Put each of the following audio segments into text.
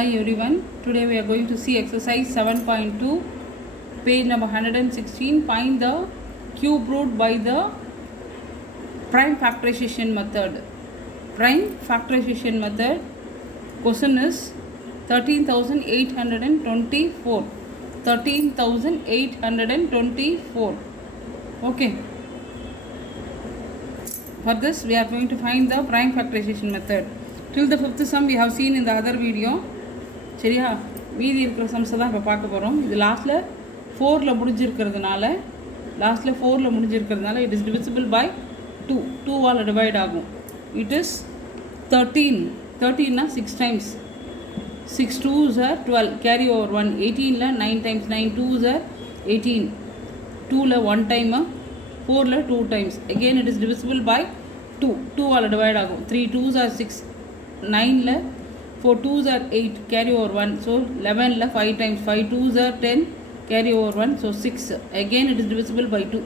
Hi everyone, today we are going to see exercise 7.2, page number 116. Find the cube root by the prime factorization method. Prime factorization method. Question is 13,824. 13,824. Okay. For this we are going to find the prime factorization method. Till the fifth sum we have seen in the other video. சரியா, மீதி இருக்கிற சம்ஸை தான் இப்போ பார்க்க போகிறோம். இது லாஸ்ட்டில் 4ல் முடிஞ்சிருக்கிறதுனால இட் இஸ் டிவிசிபிள் பை 2ஆல் டிவைட் ஆகும். இட் இஸ் 13னா 6 times, 6 2s are 12, carry over 1. 18ல் 9 டைம்ஸ், 9 2s are 18, 2ல் 1 டைமு, 4ல் 2 times. again it is divisible by 2ஆல் டிவைட் ஆகும். 3 2s are 6, 9ல் 4 2s are 8, carry over 1. So 11 5 times, 5 2s are 10, carry over 1. So 6. Again it is divisible by 2.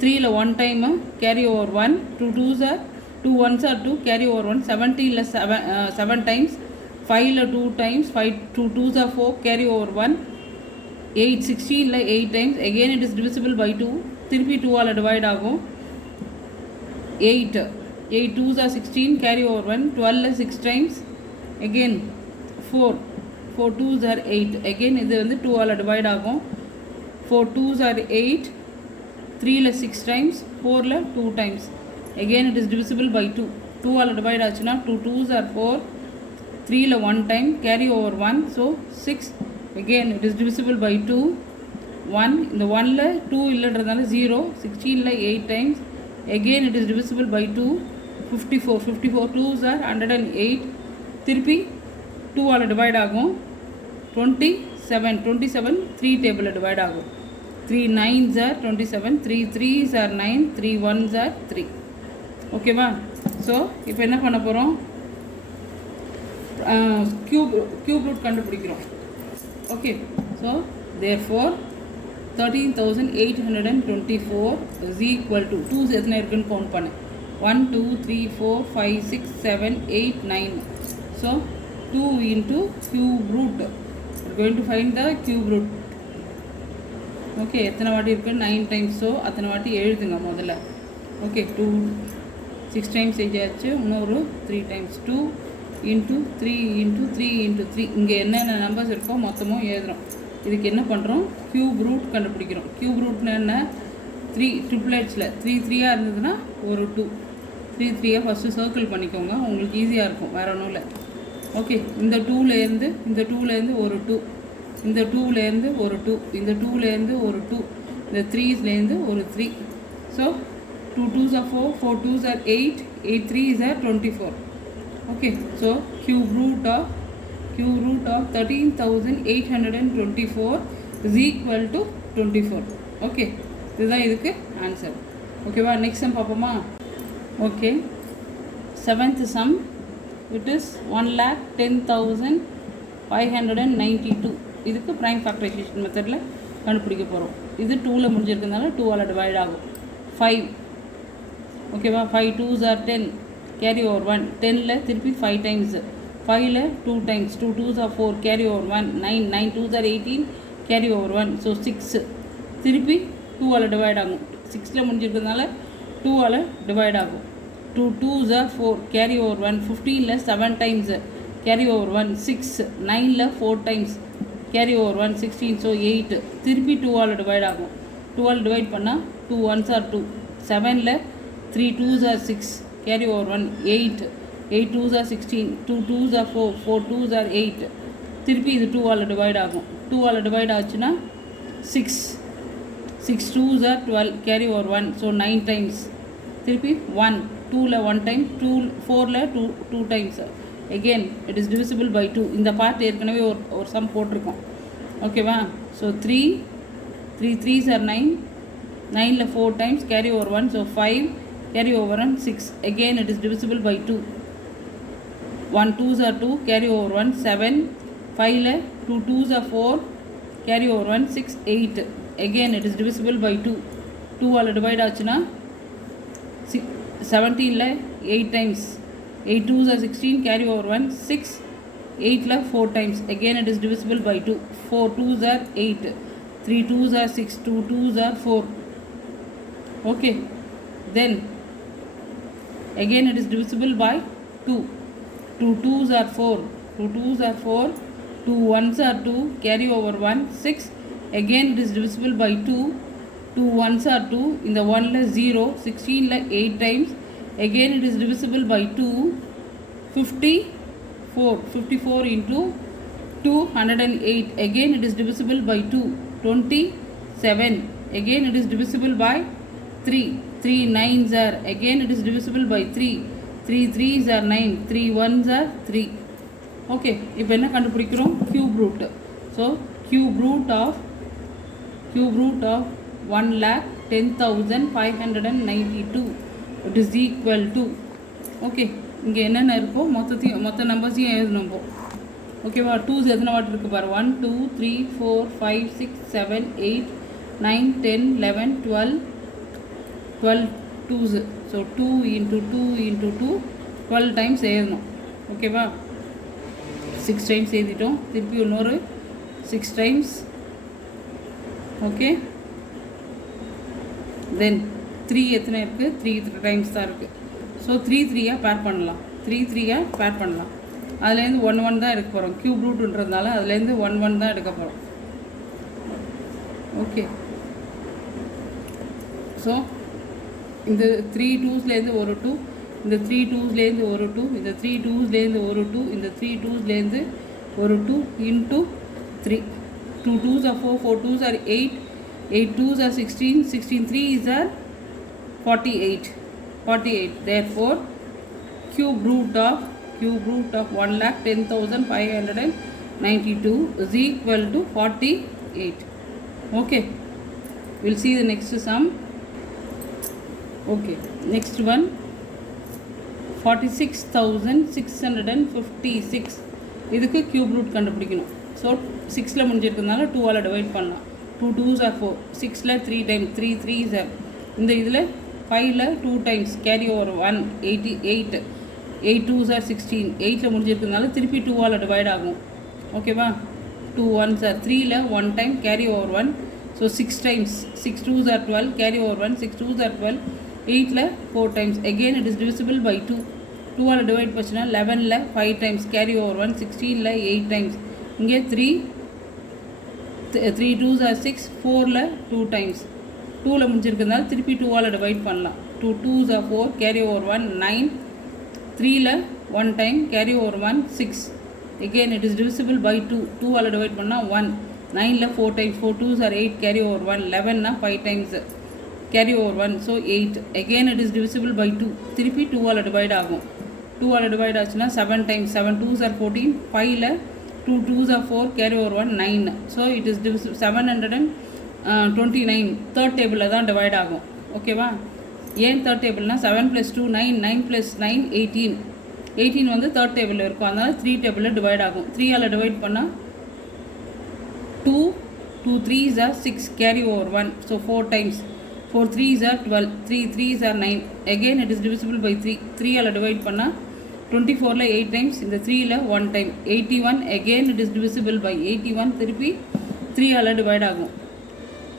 3 1 time, carry over 1. 2 2s are 2 1s are 2, carry over 1. 17 7 times, 5 2 times, 5 2 2s are 4, carry over 1. 8 16 8 times. Again it is divisible by 2. திருப்பி 2ஆல் divide ஆகும். 8 2s are 16, carry over 1. 12 6 times. again 4 2s are 8. again இது வந்து 2ஆல் divide ஆகும். 4 2s are 8, 3ல் 6 times, 4ல் 2 times. again it is divisible by 2. 2ஆல் divide ஆச்சுன்னா 2 2s are 4, 3ல் 1 time, carry over 1. so 6. again it is divisible by 2. 1 இந்த 1ல் 2 இல்லைன்றதுனால 0. 16ல் 8 times. again it is divisible by 2. 54 2s are 108. திருப்பி 2ஆல் டிவைட் ஆகும். 27 3 டேபிளில் டிவைட் ஆகும். 3 9s are 27, 3 3s are 9, 3 1s are 3. ஓகேவா? ஸோ இப்போ என்ன பண்ண போகிறோம், கியூப் ரூட் கண்டுபிடிக்கிறோம். Okay, so therefore 13,824 is equal to 2 எத்தனை இருக்குன்னு கவுண்ட் பண்ணு. 1 2 3 4 5 6 7 8 9. So 2 into cube root. We are going to find the cube root. Okay, எத்தனை வாட்டி இருக்கு? 9 times. ஸோ அத்தனை வாட்டி எழுதுங்க முதல்ல. ஓகே, 2 6 times எழுதியாச்சு. இன்னொரு 3 times. 2 into 3 into 3 into 3. இங்கே என்னென்ன நம்பர்ஸ் இருக்கோ மொத்தமும் எழுதுகிறோம். இதுக்கு என்ன பண்ணுறோம், கியூப் ரூட் கண்டுபிடிக்கிறோம். கியூப் ரூட்னா என்ன, 3 ட்ரிப்ளெட்ஸில் 3 3ஆக இருந்ததுன்னா ஒரு 2. 3 3ஆக ஃபஸ்ட்டு சர்க்கிள் பண்ணிக்கோங்க, உங்களுக்கு ஈஸியாக இருக்கும், வேறு ஒன்றும் இல்லை. ஓகே, இந்த 2லேருந்து ஒரு 2, இந்த 2லேருந்து ஒரு 2, இந்த 2லேருந்து ஒரு 2, இந்த 3ஸ்லேருந்து ஒரு 3. So 2 2s are 4, 4 2s are 8, 8 3s are 24. Okay, so cube root of 13,824 is equal to 24. Okay, இதுதான் இதுக்கு ஆன்சர். ஓகேவா? நெக்ஸ்ட் சம் பார்ப்போமா? Okay, 7th sum. it is 1,10,592. இதுக்கு ப்ரைம் ஃபேக்டரைசேஷன் மெத்தடில் கண்டுபிடிக்க போகிறோம். இது 2ல் முடிஞ்சிருக்கிறதுனால 2ஆல் டிவைட் ஆகும். 5. ஓகேவா? 5 2s are 10, கேரி ஓவர் 1. 10ல் திருப்பி 5 டைம்ஸ், 5ல் 2 times, 2 2s are 4, carry over 1. 9 9 2s are 18, carry over 1. So 6. திருப்பி 2ஆல் டிவைட் ஆகும். 6ல் முடிஞ்சிருக்கிறதுனால 2ஆல் டிவைட் ஆகும். 2 2s are 4, carry over 1. 15ல் 7 times, carry over 1. 6 9ல் 4 times, carry over 1. 16. So 8. திருப்பி 2ஆல் டிவைட் ஆகும். 2ஆல் டிவைட் பண்ணால் 2 1s are 2. 7ல் 3 2s are 6, carry over 1. 8 2s are 16, 2 2s are 4, 4 2s are 8. திருப்பி இது 2ஆல் டிவைட் ஆகும். 2ஆல் டிவைட் ஆச்சுன்னா 6 2s are 12, carry over 1. So 9 times. திருப்பி 1 2ல் 1 time, 4ல் 2 times. again it is divisible by 2. இந்த பார்ட் ஏற்கனவே ஒரு சம் போட்டிருக்கோம். ஓகேவா? So 3 3s are 9, 9ல் 4 times, carry over 1. So 5, carry over 1. 6. again it is divisible by 2. 1 2s are 2, carry over 1. 7 5ல் 2 2s are 4, carry over 1. 6 8. again it is divisible by 2. 2ஆல் divide ஆச்சுன்னா 17ல் 8 times, 8 2s are 16, carry over 1. 6 8 4 times, again it is divisible by 2. 4 2s are 8, 3 2s are 6, 2 2s are 4. Okay, then again it is divisible by 2. 2 2s are 4, 2 2s are 4, 2 1s are 2, carry over 1, 6. Again it is divisible by 2. 2 1s are 2, in the 1 la 0, 16 la 8 times, again it is divisible by 2. 54 into 2, 108, again it is divisible by 2. 27, again it is divisible by 3. 3 9s are, again it is divisible by 3. 3 3s are 9, 3 1s are 3. Okay, இப்போ என்ன கண்டுபிடிக்கிறோம்? cube root. So cube root of 1,10,592 it is equal to, okay, இங்கே என்னென்ன இருக்கோ மொத்த நம்பர்ஸையும் எழுதணும். ஓகேவா? 2s எத்தனை வாட்டி இருக்குது பாரு. 1 2 3 4 5 6 7 8 9 10 11 12 2s. So 2 into 2 into 2 12 times எழுதணும். ஓகேவா? 6 டைம்ஸ் எழுதிட்டோம். திருப்பி இன்னொரு 6 டைம்ஸ். ஓகே, தென் 3 எத்தனை இருக்குது? 3 டைம்ஸ் தான் இருக்குது. ஸோ 3 3யாக பேர் பண்ணலாம். 3 3யாக பேர் பண்ணலாம். அதுலேருந்து 1 1 தான் எடுக்க போகிறோம். க்யூப் ரூட்ன்றதுனால அதுலேருந்து 1 1 தான் எடுக்க போகிறோம். ஓகே, ஸோ இந்த 3 2ஸ்லேருந்து ஒரு 2, இந்த 3 2ஸ்லேருந்து ஒரு 2, இந்த 3 2ஸ்லேருந்து ஒரு 2, இந்த 3 2ஸ்லேருந்து ஒரு 2 into 3. 2 2s are 4, 4 2s are 8, 8 2s are 16, 16 3s are 48. Therefore cube root of 1,10,592 is equal to 48. Okay, we'll see the next sum. Okay, next one, 46,656. இதுக்கு cube root கண்டுபிடிக்கணும். ஸோ 6ல் முடிஞ்சிருக்கிறதுனால 2ஆல் டிவைட் பண்ணலாம். 2 2s are 4, 6ல் 3 times, 3 3s are, இந்த இதில் 5ல் 2 times, carry over 1 88, 8 2s are 16, 8ல் முடிஞ்சிருக்கிறதுனால திருப்பி 2ஆல் டிவைட் ஆகும். ஓகேவா? 2 1s are 3ல் 1 time, carry over 1. So 6 times, 6 2s are 12, carry over 1, 6 2s are 12, 8ல் 4 times, again it is divisible by 2. 2ஆல் டிவைட் பண்ணிச்சுன்னா 11ல் 5 டைம்ஸ், கேரி ஓவர் 1, 16ல் 8 டைம்ஸ், இங்கே 3 2s are 6, 4ல் 2 டைம்ஸ், 2ல் முடிஞ்சிருக்கிறதுனால திருப்பி 2ஆல் டிவைட் பண்ணலாம். 2 2s are 4, கேரி ஓவர் 1 9, 3ல் 1 time, carry over 1 6, again it is divisible by 2. 2ஆல் டிவைட் பண்ணால் 1, 9ல் 4 times, 4 2s are 8, carry over 1, 11னா 5 times, carry over 1, so 8, again it is divisible by 2. திருப்பி 2ஆல் டிவைட் ஆகும். 2ஆல் டிவைட் ஆச்சுன்னா 7 times, 7 2s are 14, 5ல் 2 2s are 4, carry over 1 9. So it is 729. Third டேபிளில் தான் டிவைட் ஆகும். ஓகேவா? ஏன் தேர்ட் டேபிள்னா 7 + 2 9, 9 + 9 18. 18 வந்து தேர்ட் டேபிளில் இருக்கும். அதனால் 3 டேபிளில் டிவைட் ஆகும். 3ஆல் டிவைட் பண்ணால் 2 2 3s are 6, carry over 1. So 4 times, 4 3s are 12, 3 3s are 9. Again it is divisible by 3. 3ஆல் divide பண்ணால் 24ல் 8 டைம்ஸ், இந்த 3ல் 1 time, 81. again it is divisible by 81. திருப்பி 3ஆல் டிவைட் ஆகும்.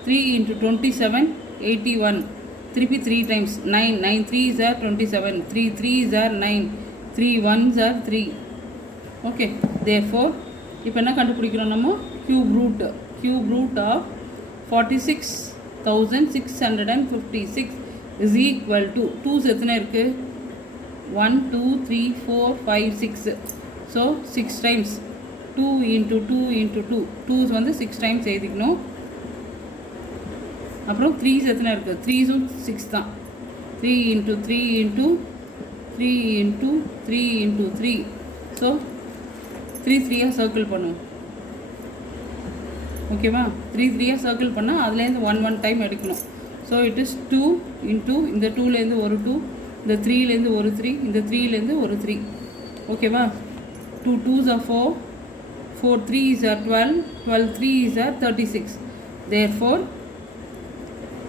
3 into 27 81, திருப்பி 3 times, 9 9 3s are 27, 3 3s are 9, 3 1s are 3. Okay, therefore இப்போ என்ன கண்டுபிடிக்கிறோம் நம்ம? cube root of 46,656 is equal to 2s எத்தனை இருக்குது? 1 2 3 4 5 6. So 6 times, 2 into 2 into 2, 2s வந்து 6 டைம்ஸ் எழுதிக்கணும். அப்புறம் 3s எத்தனை இருக்குது? 3s 6 தான். 3 into 3 into 3 into 3 into 3. So 3 3யாக circle பண்ணுவோம். ஓகேவா? 3 3யாக சர்க்கிள் பண்ணால் அதுலேருந்து 1 1 டைம் எடுக்கணும். ஸோ இட் இஸ் 2 into இந்த 2லேருந்து ஒரு 2, இந்த 3லேருந்து ஒரு 3, இந்த 3லேருந்து ஒரு 3. ஓகேவா? 2 2s are 4, 4 3s are 12, 12 3s are 36. Therefore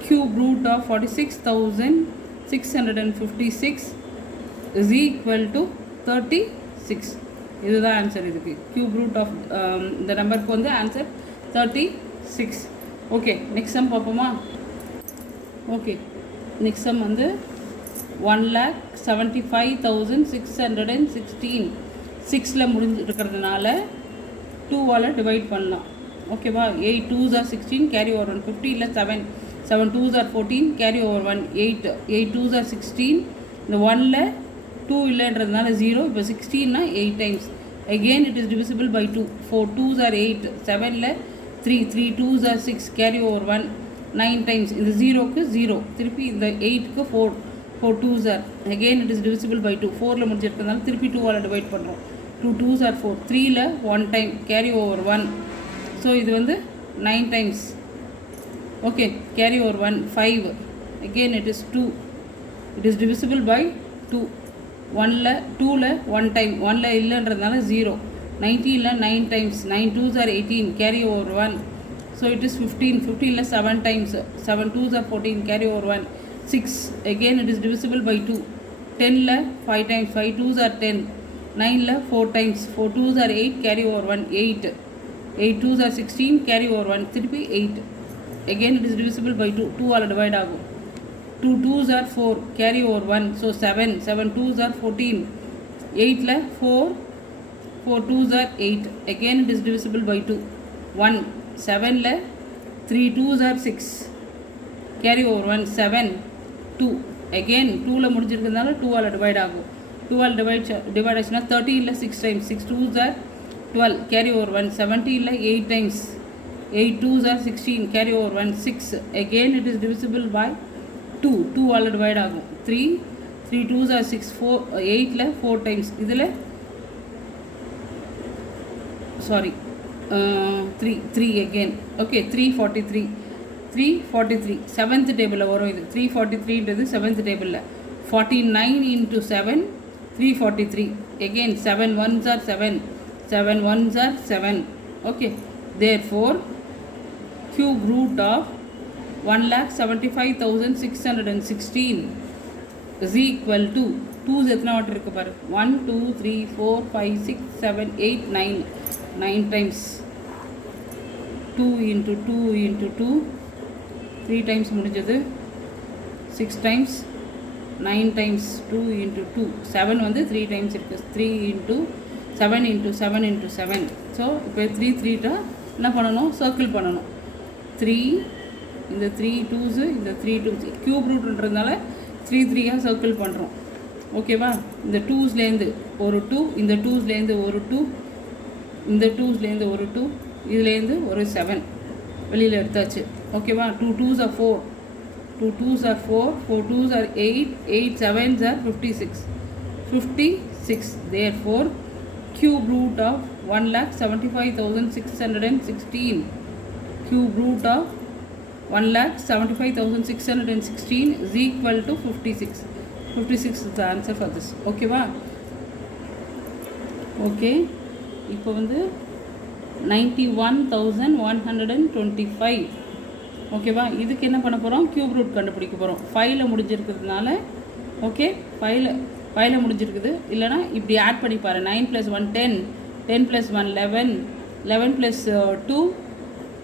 cube root of 46,656 is equal to 36. இதுதான் ஆன்சர் இதுக்கு. கியூப் ரூட் ஆஃப் இந்த நம்பருக்கு வந்து ஆன்சர் 36. ஓகே, நெக்ஸ்ட் சம் பார்ப்போமா? ஓகே, நெக்ஸ்ட் சம் வந்து 1,75,616 6ல் முடிஞ்சிருக்கிறதுனால 2ஆல் டிவைட் பண்ணலாம். ஓகேவா? 8 2s are 16 கேரி ஓவர் 1 50 இல்லை 7 7 2s are 14 carry over 1 8 8 2s are 16. இந்த 1ல் 2 இல்லைன்றதுனால 0. இப்போ 16னா 8 times. Again it is divisible by 2. 4 2s are 8 7ல் 3 3 2s are 6 carry over 1 9 times. இந்த 0க்கு 0. திருப்பி இந்த 8க்கு 4 4 2s are again it is divisible by 2. 4ல் முடிஞ்சிருக்கிறதுனால திருப்பி 2ஆல் டிவைட் பண்ணுறோம். 2 2s are 4 3ல் 1 time carry over 1. So இது வந்து 9 times. Okay, carry over 1 5 again it is 2. it is divisible by 2. 2ல் 1 டைம் 1ல் இல்லைன்றதுனால 0. 90ல் 9 times 9 2s are 18 carry over 1. So it is 15 15ல் 7 times 7 2s are 14 carry over 1 6. again it is divisible by 2. 10ல் 5 times 5 2s are 10. 9ல் 4 times 4 2s are 8 carry over 1 8. 8 2s are 16 carry over 1 திருப்பி 8. again it is divisible by 2. 2ஆல் divide ஆகும். 2 2s are 4 carry over 1. so 7 7 2s are 14. 8ல் 4 4 2s are 8. again it is divisible by 2. 1 7ல் 3 2s are 6 carry over 1 7 2. again 2ல் முடிஞ்சிருக்கிறதுனால 2ஆல் divide ஆகும். 2ஆல் divide ஆச்சுன்னா 30ல் 6 times 6 2s are 12 carry over 1. 70ல் 8 times 8 2s are 16 carry over 1 6. again it is divisible by 2. 2ஆல் divide ஆகும். 3 3 2s are 6 4 8ல் 4 times இதில் சாரி 3 again. ஓகே, 343 343 7th டேபிளில் வரும். இது 343ன்றது 7th டேபிளில் 49 into 7 343. again 7 1s are 7 7 1s are 7. okay, therefore cube root of 1,75,616 is equal to 2s எத்தனை what இருக்குது பாரு 1 2 3 4 5 6 7 8 9 9 times 2 into 2 into 2 3 times முடிஞ்சது 6 times 9 times 2 into 2 7 வந்து 3 times இருக்குது 3 into 7 into 7 into 7. ஸோ இப்போ 3 3 என்ன பண்ணணும் சர்க்கிள் பண்ணணும். 3 இந்த 3 2s இந்த 3 2s க்யூப் ரூட்ன்றதுனால 3 3 சர்க்கிள் பண்ணுறோம். ஓகேவா? இந்த 2ஸ்லேருந்து ஒரு 2 இந்த 2ஸ்லேருந்து ஒரு 2 இந்த 2ஸ்லேருந்து ஒரு 2 இதுலேருந்து ஒரு 7 வெளியில் எடுத்தாச்சு. ஓகேவா? 2 2s are 4 2 2s are 4 4 2s are 8 8 7s are 56 56. therefore cube root of 1,75,616 cube root of 1,75,616 is equal to 56. 56 is the answer for this. ஓகேவா? ஓகே, இப்போ வந்து 91,125. ஓகேவா? இதுக்கு என்ன பண்ண போகிறோம் க்யூப் ரூட் கண்டுபிடிக்க போகிறோம். 5ல் முடிஞ்சிருக்கிறதுனால ஓகே 5ல் முடிஞ்சிருக்குது. இல்லைனா இப்படி ஆட் பண்ணி பாரு 9 + 1 10 10 + 1 11 11 + 2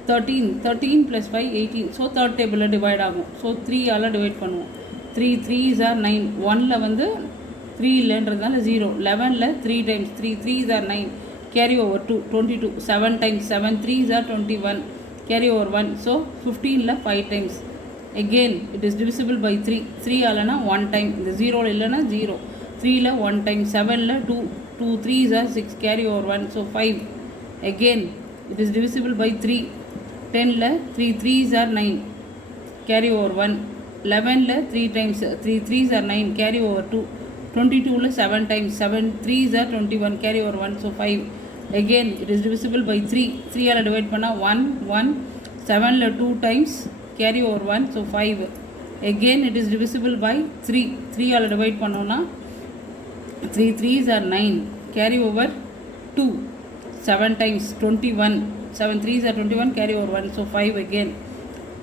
13 13 + 5 18. ஸோ தேர்ட் டேபிளில் டிவைட் ஆகும். ஸோ 3ஆல் டிவைட் பண்ணுவோம். 3 3s are 9. 1ல் வந்து 3 இல்லைன்றதுனால 0. 11ல் 3 times 3 3s are 9 carry over 2 22. 7 times 7 3s are 21 carry over 1. so 15ல் 5 times. again it is divisible by 3. 3ஆலனா 1 time. இந்த 0ல் இல்லைனா 0. 3ல் 1 time. 7ல் 2 2 3s are 6 carry over 1. so 5. again it is divisible by 3. 10ல் 3 3s are 9 carry over 1. 11ல் 3 times 3 3s are 9 carry over 2. 22ல் 7 times 7 3s are 21 carry over 1. so 5. again it is divisible by 3. 3ஆல் divide பண்ணால் 1 1. 7ல் 2 times carry over 1. so 5. again it is divisible by 3. 3ஆல் divide பண்ணோன்னா 3 3s are 9 carry over 2. 7 times 21 7 3s are 21 carry over 1. so 5 again.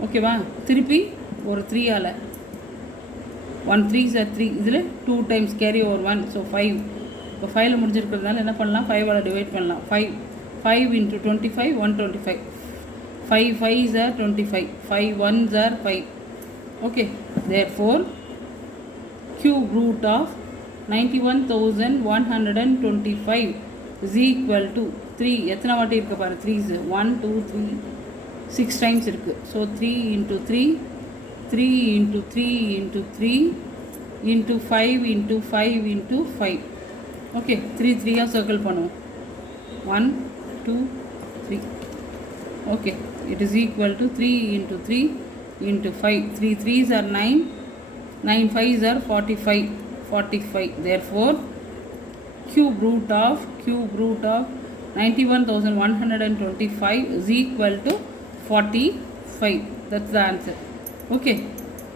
ஓகேவா? திருப்பி ஒரு 3ஆல் 1 3s are 3 இதில் 2 times carry over 1. so 5. இப்போ 5ல் முடிஞ்சிருக்கிறதுனால என்ன பண்ணலாம், 5ஆல் divide பண்ணலாம். 5 into 25 125. 5 5s are 25. 5 1s are 5. Okay, therefore cube root of 91,125 is equal to 3. எத்தனை வாட்டி இருக்குது பாரு, 3s 1 2 3 6 times இருக்குது. So 3 into 3 3 into 3 into 3 into 5 into 5 into 5. Okay, 3 3 circle பண்ணுவோம். 1 2 3. Okay, it is equal to 3 into 3 into 5. 3 3s are 9. 9 5s are 45. 45. Therefore cube root of 91,125 is equal to 45. That's the answer. Okay,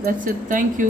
that's it. Thank you.